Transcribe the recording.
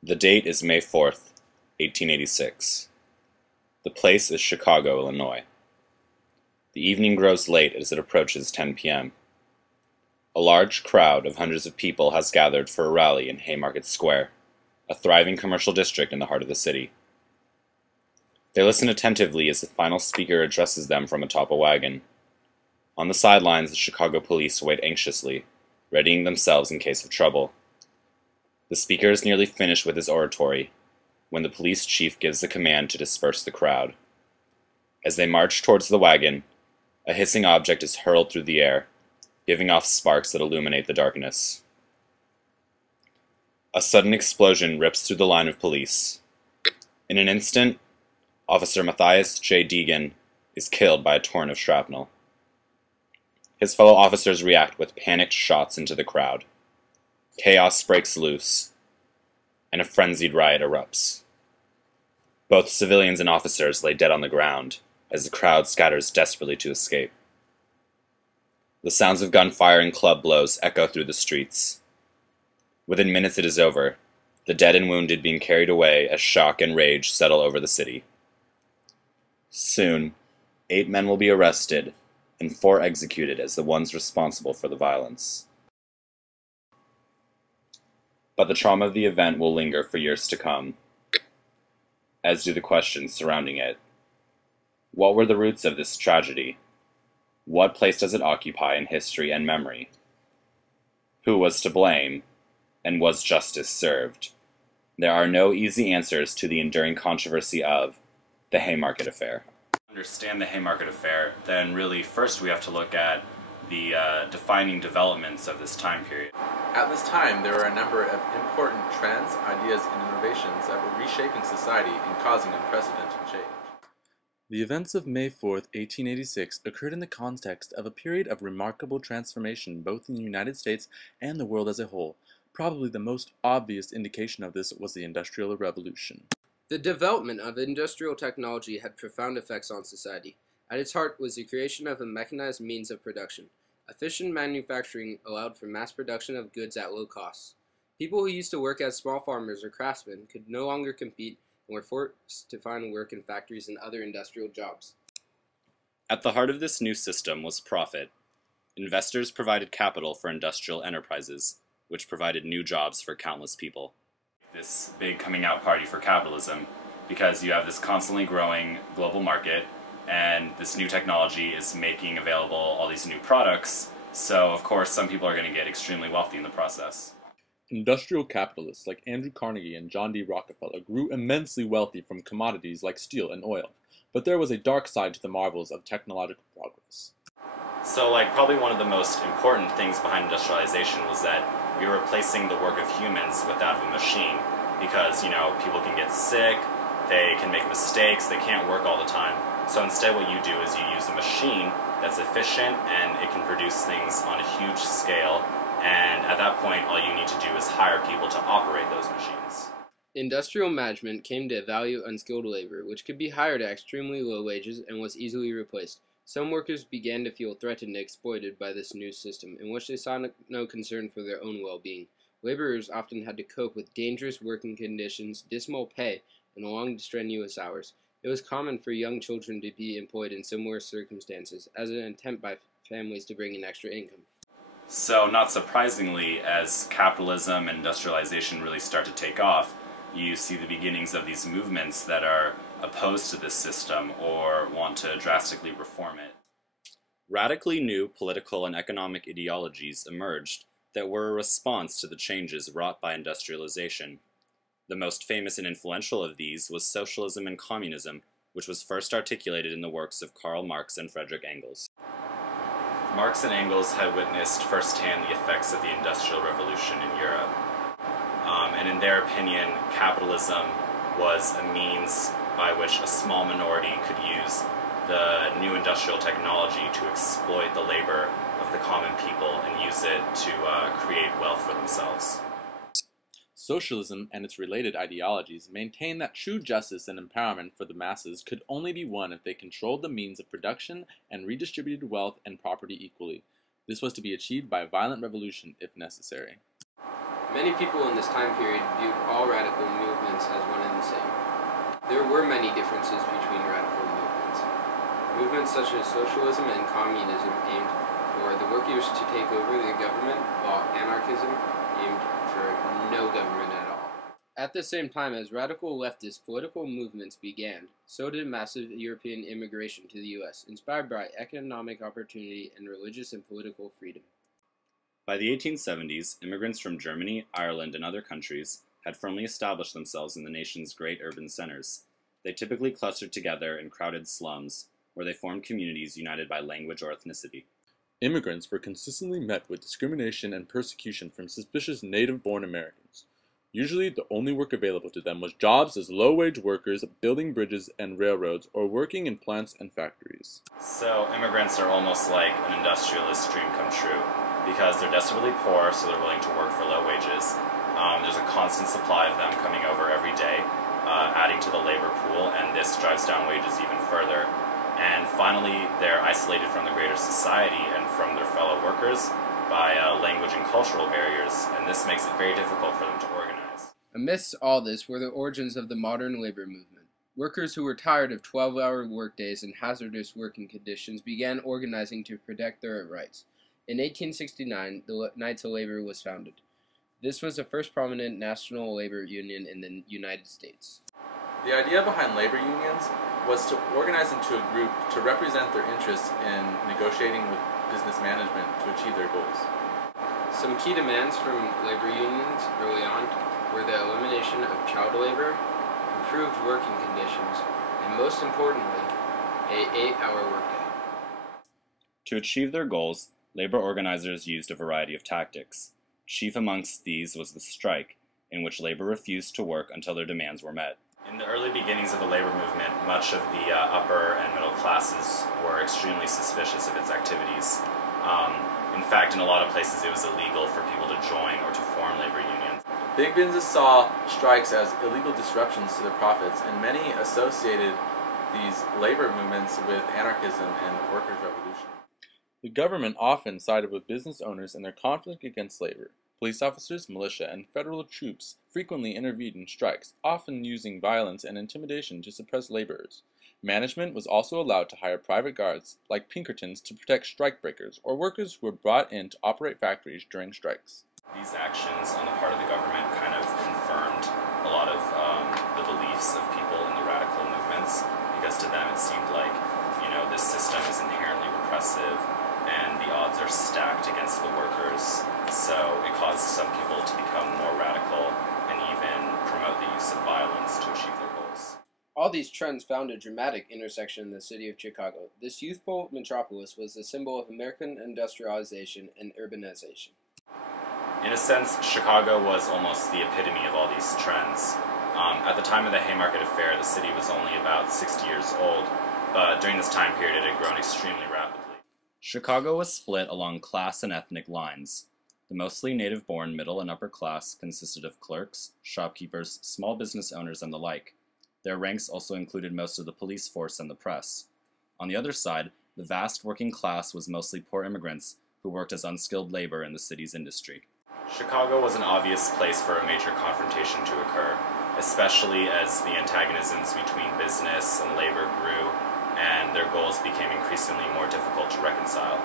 The date is May 4th, 1886. The place is Chicago, Illinois. The evening grows late as it approaches 10 p.m. A large crowd of hundreds of people has gathered for a rally in Haymarket Square, a thriving commercial district in the heart of the city. They listen attentively as the final speaker addresses them from atop a wagon. On the sidelines, the Chicago police wait anxiously, readying themselves in case of trouble. The speaker is nearly finished with his oratory when the police chief gives the command to disperse the crowd. As they march towards the wagon, a hissing object is hurled through the air, giving off sparks that illuminate the darkness. A sudden explosion rips through the line of police. In an instant, Officer Matthias J. Deegan is killed by a torrent of shrapnel. His fellow officers react with panicked shots into the crowd. Chaos breaks loose, and a frenzied riot erupts. Both civilians and officers lay dead on the ground as the crowd scatters desperately to escape. The sounds of gunfire and club blows echo through the streets. Within minutes it is over, the dead and wounded being carried away as shock and rage settle over the city. Soon, 8 men will be arrested and 4 executed as the ones responsible for the violence. But the trauma of the event will linger for years to come, as do the questions surrounding it. What were the roots of this tragedy? What place does it occupy in history and memory? Who was to blame, and was justice served? There are no easy answers to the enduring controversy of the Haymarket Affair. To understand the Haymarket Affair, then really first we have to look at the defining developments of this time period. At this time, there were a number of important trends, ideas, and innovations that were reshaping society and causing unprecedented change. The events of May 4th, 1886 occurred in the context of a period of remarkable transformation both in the United States and the world as a whole. Probably the most obvious indication of this was the Industrial Revolution. The development of industrial technology had profound effects on society. At its heart was the creation of a mechanized means of production. Efficient manufacturing allowed for mass production of goods at low costs. People who used to work as small farmers or craftsmen could no longer compete and were forced to find work in factories and other industrial jobs. At the heart of this new system was profit. Investors provided capital for industrial enterprises, which provided new jobs for countless people. This big coming out party for capitalism, because you have this constantly growing global market, and this new technology is making available all these new products, so of course some people are going to get extremely wealthy in the process. Industrial capitalists like Andrew Carnegie and John D. Rockefeller grew immensely wealthy from commodities like steel and oil, but there was a dark side to the marvels of technological progress. So probably one of the most important things behind industrialization was that we were replacing the work of humans with that of a machine, because people can get sick, they can make mistakes, they can't work all the time. So instead what you do is you use a machine that's efficient and it can produce things on a huge scale, and at that point all you need to do is hire people to operate those machines. Industrial management came to value unskilled labor, which could be hired at extremely low wages and was easily replaced. Some workers began to feel threatened and exploited by this new system, in which they saw no concern for their own well-being. Laborers often had to cope with dangerous working conditions, dismal pay, and long, strenuous hours. It was common for young children to be employed in similar circumstances, as an attempt by families to bring in extra income. So not surprisingly, as capitalism and industrialization really start to take off, you see the beginnings of these movements that are opposed to this system or want to drastically reform it. Radically new political and economic ideologies emerged that were a response to the changes wrought by industrialization. The most famous and influential of these was socialism and communism, which was first articulated in the works of Karl Marx and Friedrich Engels. Marx and Engels had witnessed firsthand the effects of the Industrial Revolution in Europe. And in their opinion, capitalism was a means by which a small minority could use the new industrial technology to exploit the labor of the common people and use it to create wealth for themselves. Socialism and its related ideologies maintained that true justice and empowerment for the masses could only be won if they controlled the means of production and redistributed wealth and property equally. This was to be achieved by a violent revolution if necessary. Many people in this time period viewed all radical movements as one and the same. There were many differences between radical movements. Movements such as socialism and communism aimed for the workers to take over the government, while anarchism aimed for no government at all. At the same time as radical leftist political movements began, so did massive European immigration to the U.S., inspired by economic opportunity and religious and political freedom. By the 1870s, immigrants from Germany, Ireland, and other countries had firmly established themselves in the nation's great urban centers. They typically clustered together in crowded slums, where they formed communities united by language or ethnicity. Immigrants were consistently met with discrimination and persecution from suspicious native-born Americans. Usually, the only work available to them was jobs as low-wage workers building bridges and railroads or working in plants and factories. So immigrants are almost like an industrialist dream come true, because they're desperately poor, so they're willing to work for low wages. There's a constant supply of them coming over every day, adding to the labor pool, and this drives down wages even further. And finally, they're isolated from the greater society and from their fellow workers by language and cultural barriers, and this makes it very difficult for them to organize. Amidst all this were the origins of the modern labor movement. Workers who were tired of 12-hour workdays and hazardous working conditions began organizing to protect their rights. In 1869, the Knights of Labor was founded. This was the first prominent national labor union in the United States. The idea behind labor unions was to organize into a group to represent their interests in negotiating with business management to achieve their goals. Some key demands from labor unions early on were the elimination of child labor, improved working conditions, and most importantly, an 8-hour workday. To achieve their goals, labor organizers used a variety of tactics. Chief amongst these was the strike, in which labor refused to work until their demands were met. In the early beginnings of the labor movement, much of the upper and middle classes were extremely suspicious of its activities. In fact, in a lot of places it was illegal for people to join or to form labor unions. Big business saw strikes as illegal disruptions to their profits, and many associated these labor movements with anarchism and the workers' revolution. The government often sided with business owners in their conflict against labor. Police officers, militia, and federal troops frequently intervened in strikes, often using violence and intimidation to suppress laborers. Management was also allowed to hire private guards, like Pinkertons, to protect strikebreakers or workers who were brought in to operate factories during strikes. These actions on the part of the government kind of confirmed a lot of the beliefs of people in the radical movements, because to them it seemed like, this system is inherently repressive and the odds are stacked against the workers, so it caused some people to become more radical and even promote the use of violence to achieve their goals. All these trends found a dramatic intersection in the city of Chicago. This youthful metropolis was a symbol of American industrialization and urbanization. In a sense, Chicago was almost the epitome of all these trends. At the time of the Haymarket Affair, the city was only about 60 years old, but during this time period it had grown extremely rapidly. Chicago was split along class and ethnic lines. The mostly native-born middle and upper class consisted of clerks, shopkeepers, small business owners, and the like. Their ranks also included most of the police force and the press. On the other side, the vast working class was mostly poor immigrants who worked as unskilled labor in the city's industry. Chicago was an obvious place for a major confrontation to occur, especially as the antagonisms between business and labor grew and their goals became increasingly more difficult to reconcile.